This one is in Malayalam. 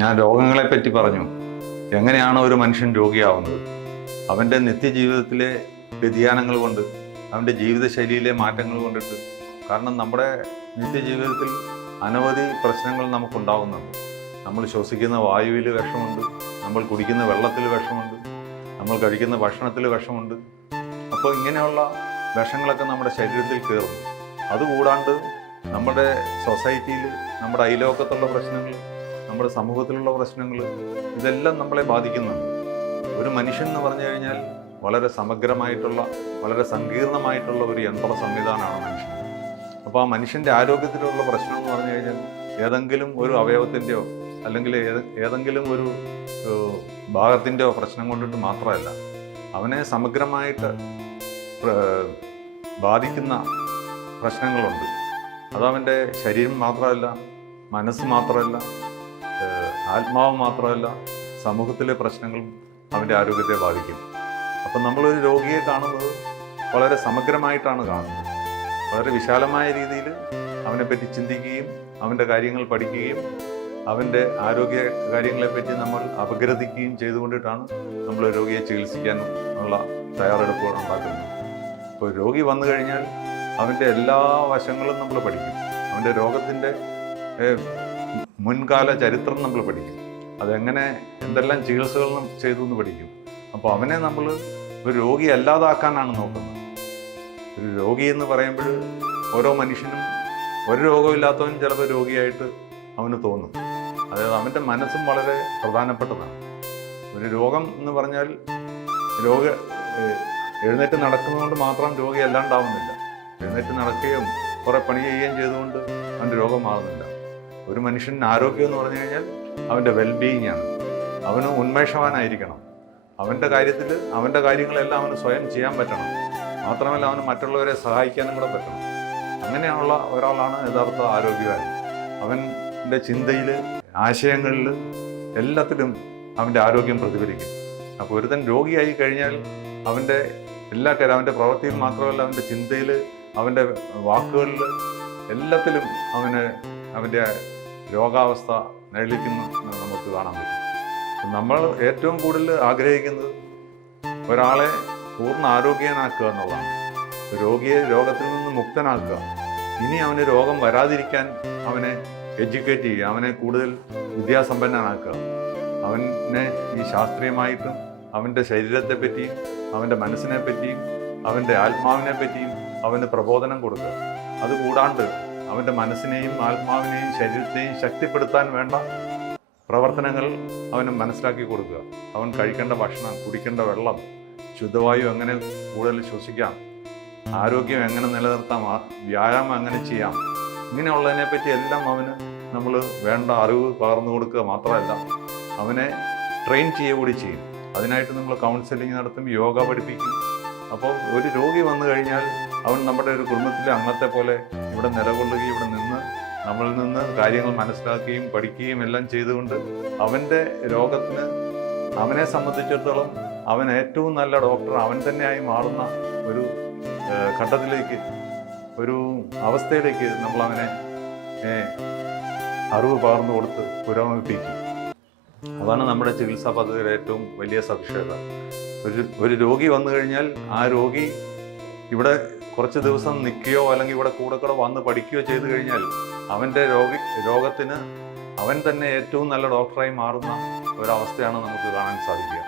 ഞാൻ രോഗങ്ങളെപ്പറ്റി പറഞ്ഞു. എങ്ങനെയാണ് ഒരു മനുഷ്യൻ രോഗിയാവുന്നത്? അവൻ്റെ നിത്യജീവിതത്തിലെ വ്യതിയാനങ്ങൾ കൊണ്ട്, അവൻ്റെ ജീവിതശൈലിയിലെ മാറ്റങ്ങൾ കൊണ്ടിട്ട്. കാരണം നമ്മുടെ നിത്യജീവിതത്തിൽ അനവധി പ്രശ്നങ്ങൾ നമുക്കുണ്ടാകുന്നുണ്ട്. നമ്മൾ ശ്വസിക്കുന്ന വായുവിൽ വിഷമുണ്ട്, നമ്മൾ കുടിക്കുന്ന വെള്ളത്തിൽ വിഷമുണ്ട്, നമ്മൾ കഴിക്കുന്ന ഭക്ഷണത്തിൽ വിഷമുണ്ട്. അപ്പോൾ ഇങ്ങനെയുള്ള വിഷങ്ങളൊക്കെ നമ്മുടെ ശരീരത്തിൽ കയറും. അതുകൂടാണ്ട് നമ്മുടെ സൊസൈറ്റിയിൽ, നമ്മുടെ അയലോക്കത്തുള്ള പ്രശ്നങ്ങൾ, നമ്മുടെ സമൂഹത്തിലുള്ള പ്രശ്നങ്ങൾ, ഇതെല്ലാം നമ്മളെ ബാധിക്കുന്നുണ്ട്. ഒരു മനുഷ്യൻ എന്ന് പറഞ്ഞു കഴിഞ്ഞാൽ വളരെ സമഗ്രമായിട്ടുള്ള, വളരെ സങ്കീർണമായിട്ടുള്ള ഒരു യന്ത്ര സംവിധാനമാണ് മനുഷ്യൻ. അപ്പോൾ ആ മനുഷ്യൻ്റെ ആരോഗ്യത്തിലുള്ള പ്രശ്നം എന്ന് പറഞ്ഞു കഴിഞ്ഞാൽ ഏതെങ്കിലും ഒരു അവയവത്തിൻ്റെയോ അല്ലെങ്കിൽ ഏതെങ്കിലും ഒരു ഭാഗത്തിൻ്റെയോ പ്രശ്നം കൊണ്ടിട്ട് മാത്രമല്ല, അവനെ സമഗ്രമായിട്ട് ബാധിക്കുന്ന പ്രശ്നങ്ങളുണ്ട്. അതവൻ്റെ ശരീരം മാത്രമല്ല, മനസ്സ് മാത്രമല്ല, ആത്മാവ് മാത്രമല്ല, സമൂഹത്തിലെ പ്രശ്നങ്ങളും അവൻ്റെ ആരോഗ്യത്തെ ബാധിക്കും. അപ്പം നമ്മളൊരു രോഗിയെ കാണുന്നത് വളരെ സമഗ്രമായിട്ടാണ് കാണുന്നത്. വളരെ വിശാലമായ രീതിയിൽ അവനെപ്പറ്റി ചിന്തിക്കുകയും അവൻ്റെ കാര്യങ്ങൾ പഠിക്കുകയും അവൻ്റെ ആരോഗ്യ കാര്യങ്ങളെപ്പറ്റി നമ്മൾ അപഗ്രഥിക്കുകയും ചെയ്തുകൊണ്ടിട്ടാണ് നമ്മൾ രോഗിയെ ചികിത്സിക്കാൻ ഉള്ള തയ്യാറെടുപ്പുകൾ ഉണ്ടാക്കുന്നത്. ഇപ്പോൾ രോഗി വന്നു കഴിഞ്ഞാൽ അവൻ്റെ എല്ലാ വശങ്ങളും നമ്മൾ പഠിക്കും. അവൻ്റെ രോഗത്തിൻ്റെ മുൻകാല ചരിത്രം നമ്മൾ പഠിക്കും. അതെങ്ങനെ എന്തെല്ലാം ചികിത്സകൾ ചെയ്തു എന്ന് പഠിക്കും. അപ്പോൾ അവനെ നമ്മൾ ഒരു രോഗി അല്ലാതാക്കാനാണ് നോക്കുന്നത്. ഒരു രോഗി എന്ന് പറയുമ്പോൾ ഓരോ മനുഷ്യനും, ഒരു രോഗമില്ലാത്തവനും ചിലപ്പോൾ രോഗിയായിട്ട് അവന് തോന്നും. അതായത് അവൻ്റെ മനസ്സും വളരെ പ്രധാനപ്പെട്ടതാണ്. ഒരു രോഗം എന്ന് പറഞ്ഞാൽ എഴുന്നേറ്റ് നടക്കുന്നതുകൊണ്ട് മാത്രം രോഗി അല്ലാണ്ടാവുന്നില്ല. എഴുന്നേറ്റ് നടക്കുകയും കുറേ പണി ചെയ്യുകയും ചെയ്തുകൊണ്ട് അവൻ്റെ രോഗം മാറുന്നില്ല. ഒരു മനുഷ്യന് ആരോഗ്യം എന്ന് പറഞ്ഞു കഴിഞ്ഞാൽ അവൻ്റെ വെൽബീയിങ് ആണ്. അവന് ഉന്മേഷവാനായിരിക്കണം. അവൻ്റെ കാര്യത്തിൽ അവൻ്റെ കാര്യങ്ങളെല്ലാം അവന് സ്വയം ചെയ്യാൻ പറ്റണം. മാത്രമല്ല അവന് മറ്റുള്ളവരെ സഹായിക്കാനും കൂടെ പറ്റണം. അങ്ങനെയുള്ള ഒരാളാണ് യഥാർത്ഥ ആരോഗ്യവാൻ. അവൻ്റെ ചിന്തയിൽ, ആശയങ്ങളിൽ, എല്ലാത്തിലും അവൻ്റെ ആരോഗ്യം പ്രതിഫലിക്കും. അപ്പോൾ ഒരുത്തൻ രോഗിയായി കഴിഞ്ഞാൽ അവൻ്റെ എല്ലാ കാര്യം, അവൻ്റെ പ്രവൃത്തിയിൽ മാത്രമല്ല, അവൻ്റെ ചിന്തയിൽ, അവൻ്റെ വാക്കുകളിൽ, എല്ലാത്തിലും അവൻ്റെ രോഗാവസ്ഥ നിഴലിക്കുന്ന നമുക്ക് കാണാൻ പറ്റും. നമ്മൾ ഏറ്റവും കൂടുതൽ ആഗ്രഹിക്കുന്നത് ഒരാളെ പൂർണ്ണ ആരോഗ്യനാക്കുക എന്നുള്ളതാണ്. രോഗിയെ രോഗത്തിൽ നിന്ന് മുക്തനാക്കുക. ഇനി അവന് രോഗം വരാതിരിക്കാൻ അവനെ എഡ്യൂക്കേറ്റ് ചെയ്യുക, അവനെ കൂടുതൽ വിദ്യാസമ്പന്നനാക്കുക. അവനെ ഈ ശാസ്ത്രീയമായിട്ടും അവൻ്റെ ശരീരത്തെ പറ്റിയും അവൻ്റെ മനസ്സിനെ പറ്റിയും അവൻ്റെ ആത്മാവിനെ പറ്റിയും അവന് പ്രബോധനം കൊടുക്കുക. അതുകൂടാണ്ട് അവൻ്റെ മനസ്സിനെയും ആത്മാവിനെയും ശരീരത്തെയും ശക്തിപ്പെടുത്താൻ വേണ്ട പ്രവർത്തനങ്ങൾ അവന് മനസ്സിലാക്കി കൊടുക്കുക. അവൻ കഴിക്കേണ്ട ഭക്ഷണം, കുടിക്കേണ്ട വെള്ളം, ശുദ്ധവായു എങ്ങനെ കൂടുതൽ ശ്വസിക്കാം, ആരോഗ്യം എങ്ങനെ നിലനിർത്താം, വ്യായാമം എങ്ങനെ ചെയ്യാം, ഇങ്ങനെയുള്ളതിനെപ്പറ്റി എല്ലാം അവന് നമ്മൾ വേണ്ട അറിവ് പകർന്നു കൊടുക്കുക മാത്രമല്ല, അവനെ ട്രെയിൻ ചെയ്യുക കൂടി ചെയ്യും. അതിനായിട്ട് നമ്മൾ കൗൺസിലിംഗ് നടത്തും, യോഗ പഠിപ്പിക്കും. അപ്പോൾ ഒരു രോഗി വന്നു കഴിഞ്ഞാൽ അവൻ നമ്മുടെ ഒരു കുടുംബത്തിലെ അംഗത്തെ പോലെ ഇവിടെ നിലകൊള്ളുകയും ഇവിടെ നിന്ന് നമ്മളിൽ നിന്ന് കാര്യങ്ങൾ മനസ്സിലാക്കുകയും പഠിക്കുകയും എല്ലാം ചെയ്തുകൊണ്ട് അവൻ്റെ രോഗത്തിന്, അവനെ സംബന്ധിച്ചിടത്തോളം അവൻ ഏറ്റവും നല്ല ഡോക്ടർ അവൻ തന്നെയായി മാറുന്ന ഒരു ഘട്ടത്തിലേക്ക്, ഒരു അവസ്ഥയിലേക്ക് നമ്മൾ അവനെ അറിവ് പകർന്നു കൊടുത്ത് പുരോഗമിപ്പിക്കും. അതാണ് നമ്മുടെ ചികിത്സാ പദ്ധതിയുടെ ഏറ്റവും വലിയ സവിശേഷത. ഒരു രോഗി വന്നു കഴിഞ്ഞാൽ ആ രോഗി ഇവിടെ കുറച്ച് ദിവസം നിൽക്കുകയോ അല്ലെങ്കിൽ ഇവിടെ കൂടെ വന്ന് പഠിക്കുകയോ ചെയ്തു കഴിഞ്ഞാൽ അവൻ്റെ രോഗത്തിന് അവൻ തന്നെ ഏറ്റവും നല്ല ഡോക്ടറായി മാറുന്ന ഒരവസ്ഥയാണ് നമുക്ക് കാണാൻ സാധിക്കുക.